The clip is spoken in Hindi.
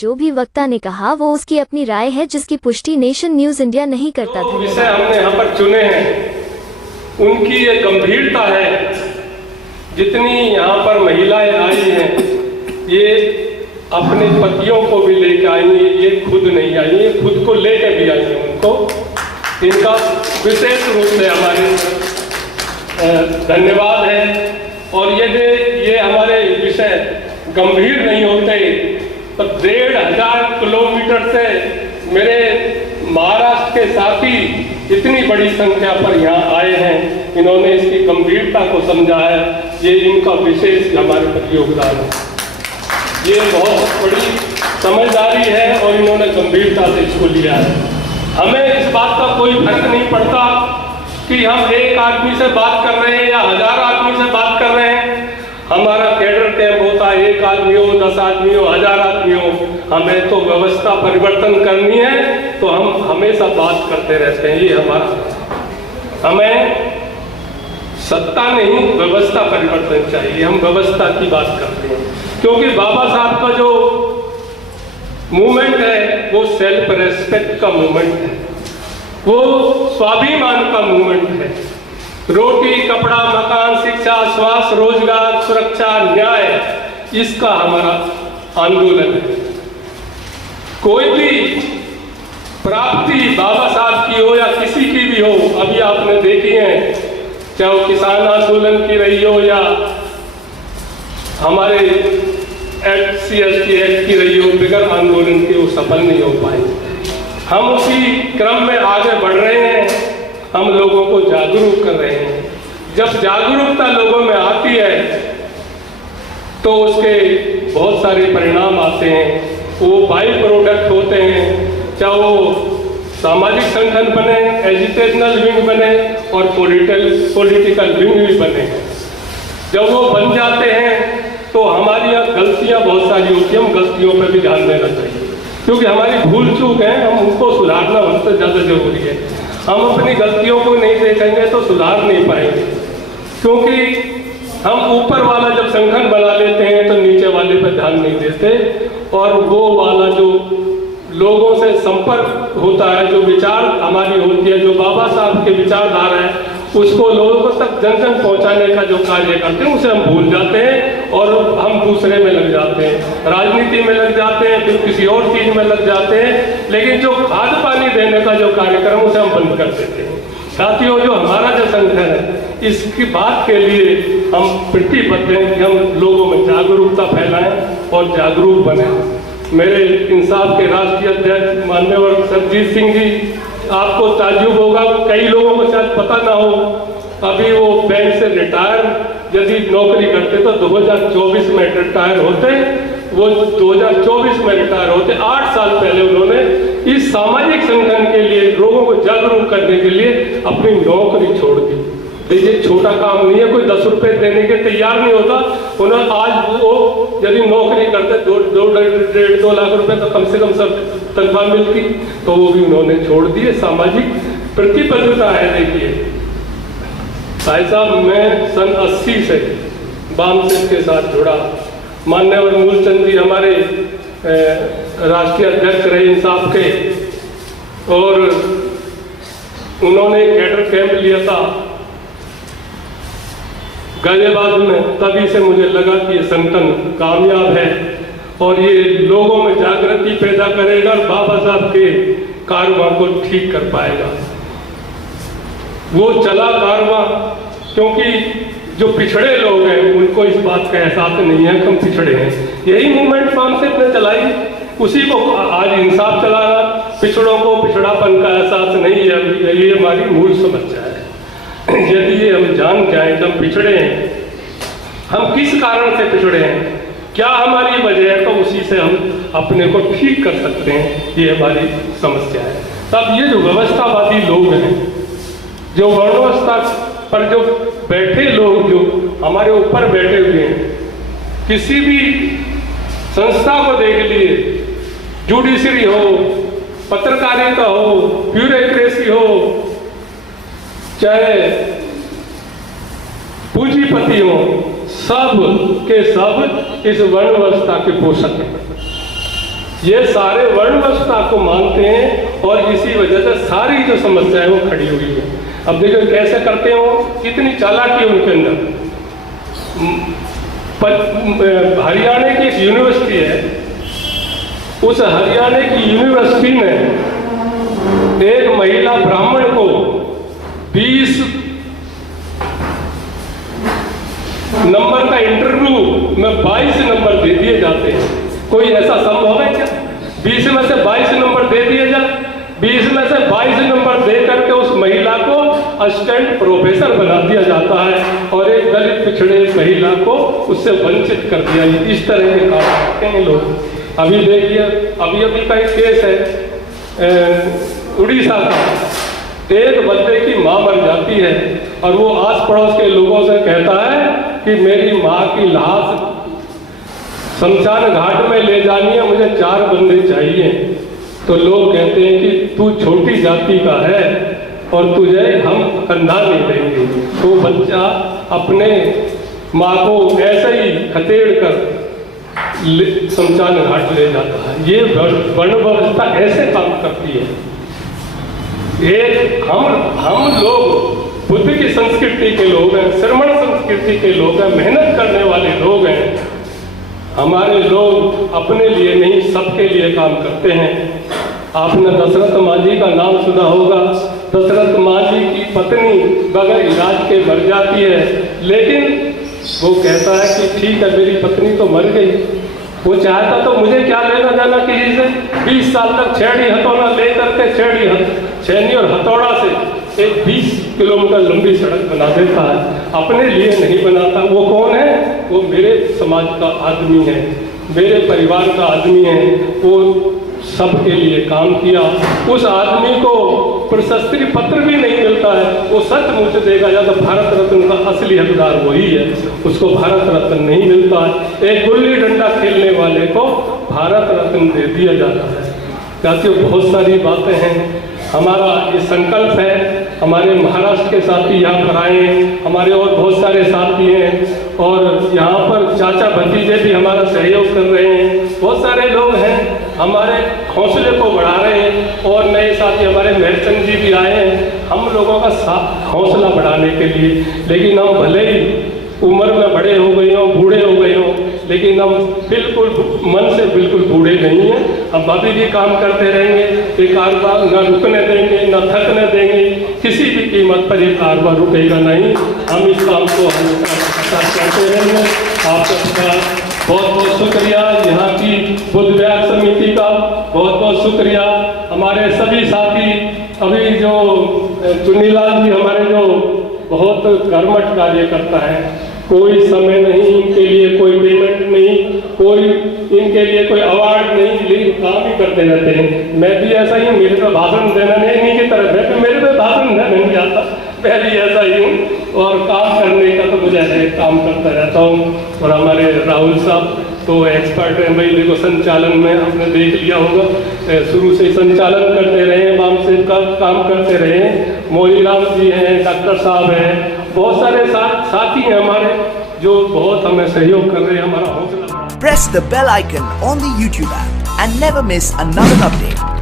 जो भी वक्ता ने कहा वो उसकी अपनी राय है, जिसकी पुष्टि नेशन न्यूज इंडिया नहीं करता। जो विषय हमने यहाँ पर चुने हैं उनकी ये गंभीरता है, जितनी यहाँ पर महिलाएं आई हैं ये अपने पतियों को भी लेके आई हैं, ये खुद नहीं आई, ये खुद को लेके भी आई हैं। उनको इनका विशेष रूप से हमारे धन्यवाद है। और ये हमारे विषय गंभीर नहीं होते तो 1500 किलोमीटर से मेरे महाराष्ट्र के साथी इतनी बड़ी संख्या पर यहाँ आए हैं, इन्होंने इसकी गंभीरता को समझा है, ये इनका विशेष हमारे प्रति योगदान है। ये बहुत बड़ी समझदारी है और इन्होंने गंभीरता से इसको लिया है। हमें इस बात का कोई फर्क नहीं पड़ता कि हम एक आदमी से बात कर रहे हैं या 1000 आदमी से बात कर रहे हैं। हमारा कैडर कैंप होता है, 1 आदमी हो, 10 आदमी हो, 1000 आदमी हो, हमें तो व्यवस्था परिवर्तन करनी है तो हम हमेशा बात करते रहते हैं। ये हमारा, हमें सत्ता नहीं व्यवस्था परिवर्तन चाहिए, हम व्यवस्था की बात करते हैं। क्योंकि बाबा साहब का जो मूवमेंट है वो सेल्फ रेस्पेक्ट का मूवमेंट है, वो स्वाभिमान का मूवमेंट है। रोटी, कपड़ा, मकान, शिक्षा, स्वास्थ्य, रोजगार, सुरक्षा, न्याय, इसका हमारा आंदोलन है। कोई भी प्राप्ति बाबा साहब की हो या किसी की भी हो, अभी आपने देखी है, चाहे वो किसान आंदोलन की रही हो या हमारे SC/ST एक्ट की रही हो, बगैर आंदोलन के वो सफल नहीं हो पाए। हम उसी क्रम में आगे बढ़ रहे हैं, हम लोगों को जागरूक कर रहे हैं। जब जागरूकता लोगों में आती है तो उसके बहुत सारे परिणाम आते हैं, वो बाई प्रोडक्ट होते हैं, चाहे वो सामाजिक संगठन बने, एजुकेशनल विंग बने और पॉलिटिकल विंग भी बने। जब वो बन जाते हैं तो हमारी यहाँ गलतियाँ बहुत सारी होती हैं, हम गलतियों पर भी ध्यान देना चाहिए, क्योंकि हमारी भूल चूक है, हम उनको सुधारना हमसे ज़्यादा जरूरी है। हम अपनी गलतियों को नहीं देखेंगे तो सुधार नहीं पाएंगे, क्योंकि हम ऊपर वाला जब संगठन बना लेते हैं तो नीचे वाले पर ध्यान नहीं देते, और वो वाला जो लोगों से संपर्क होता है, जो विचार हमारी होती है, जो बाबा साहब के विचारधारा है, उसको लोगों तक जन जन पहुंचाने का जो कार्य करते हैं उसे हम भूल जाते हैं और हम दूसरे में लग जाते हैं, राजनीति में लग जाते हैं, फिर किसी और चीज में लग जाते हैं। लेकिन जो खाद पानी देने का जो कार्यक्रम उसे हम बंद कर देते हैं। साथियों, जो हमारा जो संगठन है इसकी बात के लिए हम प्रतिबद्ध हैं कि हम लोगों में जागरूकता फैलाएं और जागरूक बने। मेरे इंसाफ के राष्ट्रीय अध्यक्ष माननीय सरजीत सिंह जी, आपको ताज्जुब होगा, कई लोगों को शायद पता ना हो, अभी वो बैंक से रिटायर यदि नौकरी करते तो 2024 में रिटायर होते, वो 2024 में रिटायर होते। 8 साल पहले उन्होंने इस सामाजिक संगठन के लिए, लोगों को जागरूक करने के लिए अपनी नौकरी छोड़ दी। देखिए, छोटा काम नहीं है, कोई 10 रुपए देने के तैयार नहीं होता। उन्होंने आज वो यदि नौकरी करते 2-2.5 लाख रुपए तो कम से कम सब तनख्वाह मिलती, तो वो भी उन्होंने छोड़ दिए। सामाजिक प्रतिबद्धता है। देखिए भाई साहब, मैं सन 80 से वामसेन के साथ जुड़ा। माननीय मूलचंद जी हमारे राष्ट्रीय अध्यक्ष रहे इंसाफ के, और उन्होंने कैडर कैंप लिया था गाजियाबाद में। तभी से मुझे लगा कि ये संगठन कामयाब है और ये लोगों में जागृति पैदा करेगा, बाबा साहब के कारवां को ठीक कर पाएगा। वो चला कारवां, क्योंकि जो पिछड़े लोग हैं उनको इस बात का एहसास नहीं है कि हम पिछड़े हैं। यही मूवमेंट वामसेन ने चलाई, उसी को आज इंसाफ चलाना। पिछड़ों को पिछड़ापन का एहसास नहीं है, ये हमारी मूल समस्या है। यदि ये हम जान जाएं कि हम पिछड़े हैं, हम किस कारण से पिछड़े हैं, क्या हमारी वजह है, तो उसी से हम अपने को ठीक कर सकते हैं। ये हमारी समस्या है। तब ये जो व्यवस्थावादी लोग हैं, जो वर्णावस्था पर जो बैठे लोग, जो हमारे ऊपर बैठे हुए हैं, किसी भी संस्था को देख लिए, जुडिशरी हो, पत्रकारिता हो, ब्यूरोक्रेसी हो, चाहे पूंजीपति हो, सब के सब इस वर्ण व्यवस्था के पोषक हैं। ये सारे वर्ण व्यवस्था को मानते हैं और इसी वजह से सारी जो समस्याएं वो खड़ी हुई है। अब देखो कैसे करते हो, कितनी चालाकी है उनके अंदर। हरियाणा की एक यूनिवर्सिटी है, उस हरियाणा की यूनिवर्सिटी में एक महिला ब्राह्मण को 20 नंबर का इंटरव्यू में 22 नंबर दे दिए जाते हैं। कोई ऐसा संभव है क्या? 20 में से 22 नंबर दे दिए जाए, 20 में से 22 नंबर दे करके उस महिला को असिस्टेंट प्रोफेसर बना दिया जाता है और एक दलित पिछड़े महिला को उससे वंचित कर दिया। इस तरह के काम करते हैं लोग। अभी देखिए, अभी का एक केस है उड़ीसा का, एक बच्चे की माँ मर जाती है और वो आस पड़ोस के लोगों से कहता है कि मेरी माँ की लाश शमशान घाट में ले जानी है, मुझे 4 बंदे चाहिए। तो लोग कहते हैं कि तू छोटी जाति का है और तुझे हम कंधा नहीं देंगे। तो बच्चा अपने माँ को ऐसे ही खदेड़ कर शमशान घाट ले जाता है। ये वर्ण व्यवस्था ऐसे काम करती है। एक हम लोग बुद्ध की संस्कृति के लोग हैं, श्रमण संस्कृति के लोग हैं, मेहनत करने वाले लोग हैं। हमारे लोग अपने लिए नहीं सबके लिए काम करते हैं। आपने दशरथ मांझी का नाम सुना होगा। दशरथ मांझी की पत्नी बगैर इलाज के मर जाती है, लेकिन वो कहता है कि ठीक है मेरी पत्नी तो मर गई, वो चाहता तो मुझे क्या लेना जाना किसी से। 20 साल तक छेड़ी हथौड़ा ले करके छेनी और हथौड़ा से एक 20 किलोमीटर लंबी सड़क बना देता है, अपने लिए नहीं बनाता। वो कौन है? वो मेरे समाज का आदमी है, मेरे परिवार का आदमी है। वो सबके लिए काम किया। उस आदमी को प्रशस्ति पत्र भी नहीं मिलता है, वो सचमुच देगा या तो भारत रत्न का असली हकदार वही है, उसको भारत रत्न नहीं मिलता है। एक गुल्ली डंडा खेलने वाले को भारत रत्न दे दिया जाता है। साथियों, बहुत सारी बातें हैं। हमारा ये संकल्प है, हमारे महाराष्ट्र के साथी यहाँ पर आए हैं, हमारे और बहुत सारे साथी हैं और यहाँ पर चाचा भतीजे भी हमारा सहयोग कर रहे हैं। बहुत सारे लोग हैं, हमारे हौसले को बढ़ा रहे हैं और नए साथी हमारे महरचंद जी भी आए हैं हम लोगों का हौसला बढ़ाने के लिए। लेकिन हम भले ही उम्र में बड़े हो गए हों, बूढ़े हो गए हों, लेकिन हम बिल्कुल मन से बिल्कुल बूढ़े नहीं हैं। हम अभी भी काम करते रहेंगे, ये कारोबार न रुकने देंगे, न थकने देंगे, किसी भी कीमत पर ये कारोबार रुकेगा नहीं। हम इस काम को हमेशा करते रहेंगे। आप सबका बहुत बहुत शुक्रिया, यहाँ की बुद्ध विहार समिति का बहुत बहुत शुक्रिया। हमारे सभी साथी, अभी जो चुन्नीलाल जी हमारे जो बहुत कर्मठ कार्य करता है, कोई समय नहीं इनके लिए, कोई पेमेंट नहीं, कोई इनके लिए कोई अवार्ड नहीं, लेकिन काम ही करते रहते हैं। मैं भी ऐसा ही हूँ, मेरे पे भाषण देना नहीं की तरह मेरे पे भाषण देना नहीं आता, मैं भी ऐसा ही हूँ और काम करने का तो मुझे ऐसे काम करता रहता हूँ। और हमारे राहुल साहब तो एक्सपर्ट हैं भाई, देखो संचालन में आपने देख लिया होगा, शुरू से संचालन करते रहे, वाम से काम करते रहे। मोहीराम जी हैं, डॉक्टर साहब हैं, बहुत सारे साथी हैं हमारे जो बहुत हमें सहयोग कर रहे हैं, हमारा हौसला। Press the bell icon on the YouTube app and never miss another update.